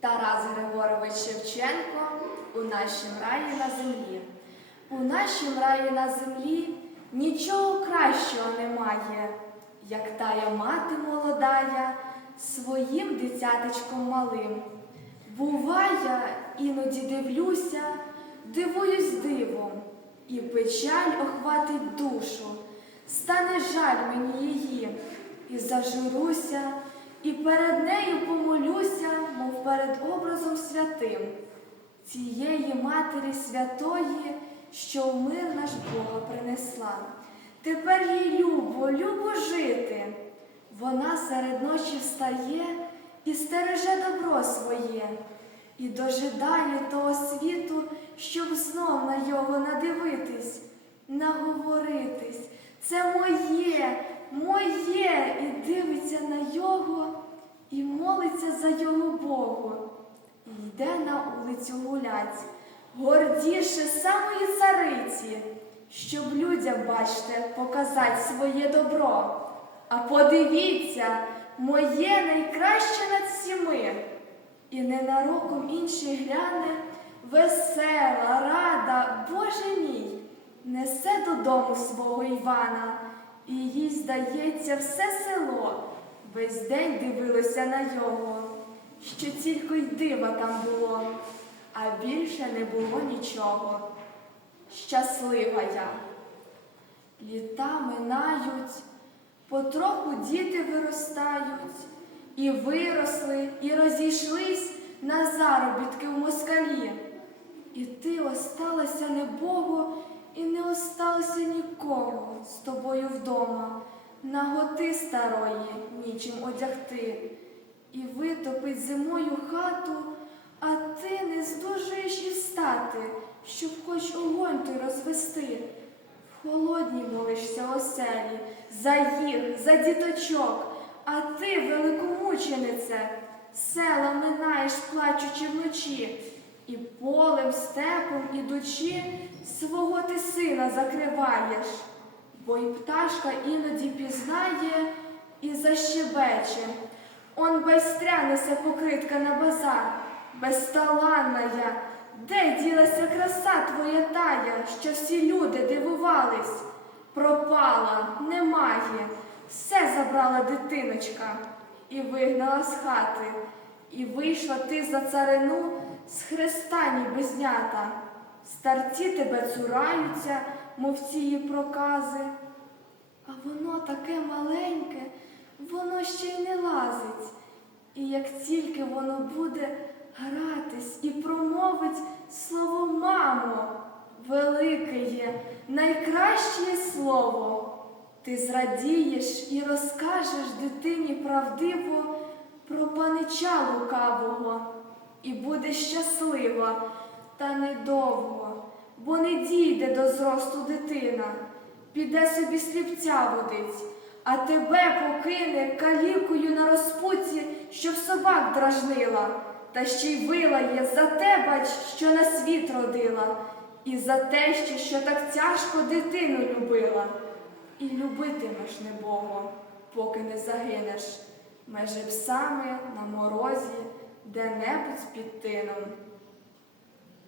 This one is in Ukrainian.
Тарас Григорович Шевченко у нашім раї на землі. У нашім раї на землі нічого кращого немає, як тая мати молодая своїм дитятечком малим. Буває, іноді дивлюся, дивуюсь дивом, і печаль охватить душу, стане жаль мені її, і зажуруся, і перед нею перед образом святим, цієї Матері Святої, що в мир наш Бога принесла. Тепер їй любо, любо жити. Вона серед ночі встає і стереже добро своє, і дожидає того світу, щоб знов на його надивитись, наговоритись. Це моє, моє, і дивиться на його, і молиться за його Богу. І йде на вулицю гулять, гордіше самої цариці, щоб людям, бачте, показать своє добро. А подивіться, моє найкраще над всіми. І ненароком інший гляне, весела, рада, Боже мій, несе додому свого Івана, і їй, здається, все село весь день дивилося на його, що тільки й дива там було, а більше не було нічого. Щаслива я. Літа минають, потроху діти виростають, і виросли, і розійшлись на заробітки в москалі. І ти осталася небого, і не осталося нікого з тобою вдома, наготи старої нічим одягти, і витопить зимою хату, а ти не здужуєш і встати, щоб хоч огонь той розвести. В холодній молишся оселі, за їх, за діточок, а ти, великомученице, села минаєш, плачучи вночі, і полем, степом ідучи, свого ти сина закриваєш, бо й пташка іноді пізнає і защебече. Он байстря несе покритка на базар, безталанна я, де ділася краса твоя тая, що всі люди дивувались? Пропала, немає, все забрала дитиночка і вигнала з хати, і вийшла ти за царину з хреста ніби знята. Старці тебе цураються, мов ці її прокази. А воно таке маленьке, воно ще й не лазить. І як тільки воно буде гратись і промовить слово мамо, велике є, найкраще слово, ти зрадієш і розкажеш дитині правдиво про панича лукавого, і будеш щаслива, та недовго, бо не дійде до зросту дитина, піде собі сліпця водить, а тебе покине калікою на розпуці, щоб собак дражнила, та ще й вилає за те, бач, що на світ родила, і за те, що так тяжко дитину любила. І любитимеш небого, поки не загинеш, межи псами на морозі, де-небудь під тином.